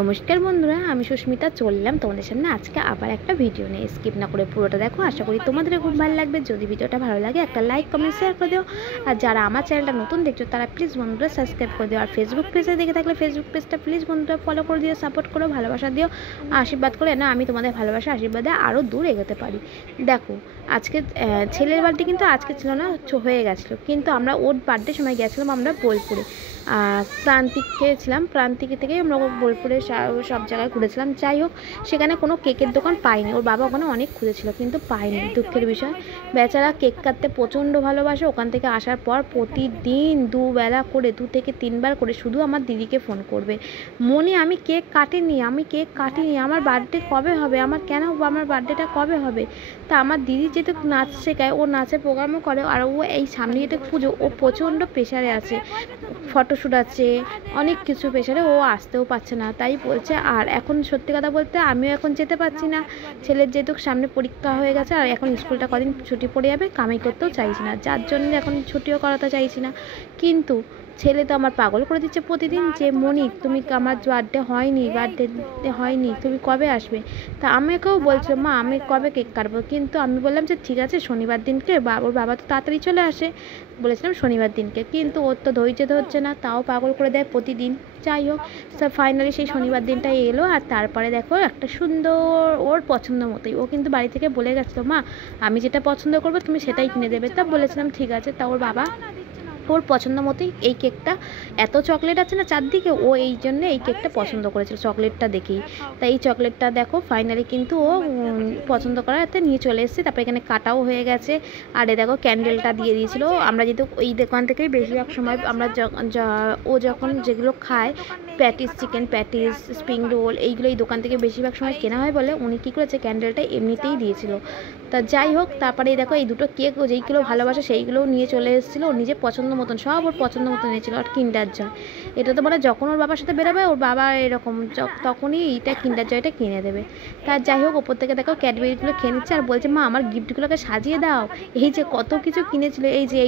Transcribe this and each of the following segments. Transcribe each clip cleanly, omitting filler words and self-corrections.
नमस्कार बंधुरा आमी सुष्मिता चललाम तोमादेर सामने आज के आबार एक भिडियो निये स्किप ना करे पुरोटा देखो आशा करी तोमादेर खूब भालो लागबे। जदि भिडियोटा भालो लागे एक लाइक कमेंट शेयर करे दिओ और जारा आमार चैनलटा नतुन देखछो तारा प्लिज बंधुरा सबस्क्राइब करे दिओ और फेसबुक पेजे देखे थाकले फेसबुक पेजटा प्लिज बंधुरा फलो करे दिओ सापोर्ट करो भालोबासा दिओ आशीर्बाद करे ना आमी तोमादेर भालोबासा आशीर्बादे आरो दूर एगोते पारी। देखो আজকে ছেলের বার্থডে কিন্তু আজকে ছিল না হয়ে গেছিলো কিন্তু আমরা ওর বার্থডে সময় গেছিলাম আমরা বোলপুরে প্রান্তিকে ছিলাম প্রান্তিকে থেকে আমরা বোলপুরে সব জায়গায় ঘুরেছিলাম। যাই হোক সেখানে কোনো কেকের দোকান পাইনি, ওর বাবা ওখানে অনেক খুঁজেছিল কিন্তু পাইনি, দুঃখের বিষয়। বেচারা কেক কাটতে প্রচণ্ড ভালোবাসে, ওখান থেকে আসার পর প্রতিদিন দুবেলা করে 2 থেকে 3 বার করে শুধু আমার দিদিকে ফোন করবে, মনি আমি কেক কাটিনি আমার বার্থডে কবে হবে, আমার কেন আমার বার্থডেটা কবে হবে। তা আমার দিদি যেহেতু নাচ শেখায়, ও নাচের প্রোগ্রামও করে আর ও এই সামনে যেহেতু পুজো, ও প্রচণ্ড প্রেশারে আছে, ফটোশ্যুট আছে, অনেক কিছু প্রেশারে ও আসতেও পারছে না। তাই বলছে আর এখন সত্যি কথা বলতে আমিও এখন যেতে পারছি না, ছেলের যেহেতু সামনে পরীক্ষা হয়ে গেছে আর এখন স্কুলটা কদিন ছুটি পড়ে যাবে, কামাই করতেও চাইছি না, যার জন্য এখন ছুটিও করাতে চাইছি না। কিন্তু ছেলে তো আমার পাগল করে দিচ্ছে প্রতিদিন যে মনি তুমি আমার বার্থডে হয়নি তুমি কবে আসবে। তা আমাকেও বলছে মা আমি কবে কেক কাটবো, কিন্তু আমি বললাম যে ঠিক আছে শনিবার দিনকে, ওর বাবা তো তাড়াতাড়ি চলে আসে, বলেছিলাম শনিবার দিনকে, কিন্তু ওর তো ধৈর্য ধরছে না, তাও পাগল করে দেয় প্রতিদিন। যাই হোক সব ফাইনালি সেই শনিবার দিনটা এলো আর তারপরে দেখো একটা সুন্দর ওর পছন্দ মতোই, ও কিন্তু বাড়ি থেকে বলে গেছিলো মা আমি যেটা পছন্দ করবো তুমি সেটাই কিনে দেবে। তা বলেছিলাম ঠিক আছে। তা ওর বাবা ওর পছন্দ মতোই এই কেকটা, এত চকলেট আছে না চারদিকে, ও এই জন্য এই কেকটা পছন্দ করেছিল চকলেটটা দেখেই। তাই এই চকলেটটা দেখো ফাইনালি কিন্তু ও পছন্দ করাতে নিয়ে চলে এসেছে। তারপরে এখানে কাটাও হয়ে গেছে আর এ দেখো ক্যান্ডেলটা দিয়ে দিয়েছিল। আমরা যেহেতু এই দোকান থেকেই বেশিরভাগ সময় আমরা ও যখন যেগুলো খায় patties, chicken patties, spring roll, এইগুলো এই দোকান থেকে বেশিরভাগ সময় কেনা হয় বলে উনি কী করেছে ক্যান্ডেলটা এমনিতেই দিয়েছিল। তা যাই হোক তারপরে দেখো এই দুটো কেক ও যেইগুলো ভালোবাসে সেইগুলোও নিয়ে চলে এসেছিলো, ওর নিজের পছন্দ মতন সব ওর পছন্দ মতন নিয়েছিল। আর কিন্ডার জয় এটা তো মানে যখন ওর বাবার সাথে বেরোবে ওর বাবা এরকম তখনই এইটা কিন্ডার জয়টা কিনে দেবে। তার যাই হোক ওপর থেকে দেখো ক্যাডবেরিগুলো খেয়ে নিচ্ছে আর বলছে মা আমার গিফটগুলোকে সাজিয়ে দাও, এই যে কত কিছু কিনেছিল, এই যে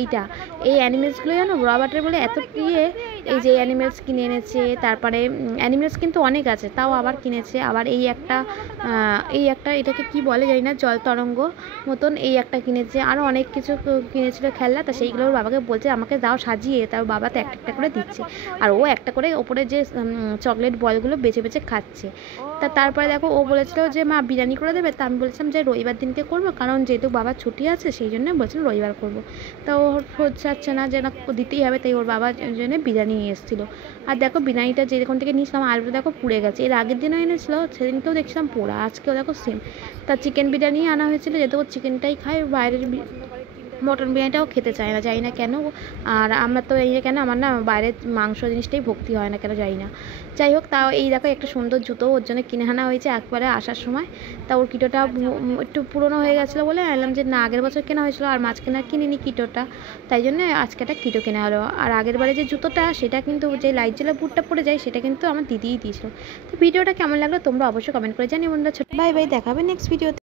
এই অ্যানিমেলসগুলো জানো রবার্টের বলে এত প্রিয়, এই যে অ্যানিমেলস কিনে এনেছে। তারপরে অ্যানিমেলস কিন্তু অনেক আছে তাও আবার কিনেছে, আবার এই একটা এটাকে কি বলে জানি না জল তরঙ্গ মতন এই একটা কিনেছে, আরও অনেক কিছু কিনেছিল খেলনা। তা সেইগুলো ওর বাবাকে বলছে আমাকে দাও সাজিয়ে, তার বাবা তো একটা করে দিচ্ছে আর ও একটা করে ওপরে যে চকলেট বলগুলো বেছে বেছে খাচ্ছে। তারপরে দেখো ও বলেছিল যে মা বিরিয়ানি করে দেবে, তা আমি বলেছিলাম যে রবিবার দিনকে করবো, কারণ যেহেতু বাবার ছুটি আছে সেই জন্য বলছিলাম রবিবার করবো। তা ওর হচ্ছে না যে না দিতেই হবে, তাই ওর বাবার জন্য বিরিয়ানি নিয়ে এসেছিলো। আর দেখো বিরিয়ানিটা যেরকম থেকে নিয়েছিলাম আলুটা দেখো পুড়ে গেছে, এর আগের দিনও এনেছিলো সেদিনকেও দেখছিলাম পোড়া, আজকেও দেখো সেম। তা চিকেন বিরিয়ানি আনা হয়েছিল, যেহেতু ও চিকেনটাই খায়, বাইরের মটন বিরিয়ানিটাও খেতে চায় না, জানি না কেন। আর আমরা তো এই কেন আমার না বাইরের মাংস জিনিসটাই ভক্তি হয় না কেন জানি না। যাই হোক তাও এই দেখো একটা সুন্দর জুতো ওর জন্য কিনে আনা হয়েছে একবারে আসার সময়। তা ওর কিটোটা একটু পুরনো হয়ে গেছিলো বলে আনলাম যে না আগের বছর কেনা হয়েছিলো আর মাঝখানে কিনিনি কিটোটা, তাই জন্য আজকে একটা কিটো কেনা হলো। আর আগের বারে যে জুতোটা সেটা কিন্তু যে লাইট জ্বলা বুটটা পড়ে যায় সেটা কিন্তু আমার দিদিই দিয়েছিল। তো ভিডিওটা কেমন লাগলো তোমরা অবশ্যই কমেন্ট করে জানিও বন্ধুরা। ছোট বাই বাই, দেখাবে নেক্সট ভিডিওতে।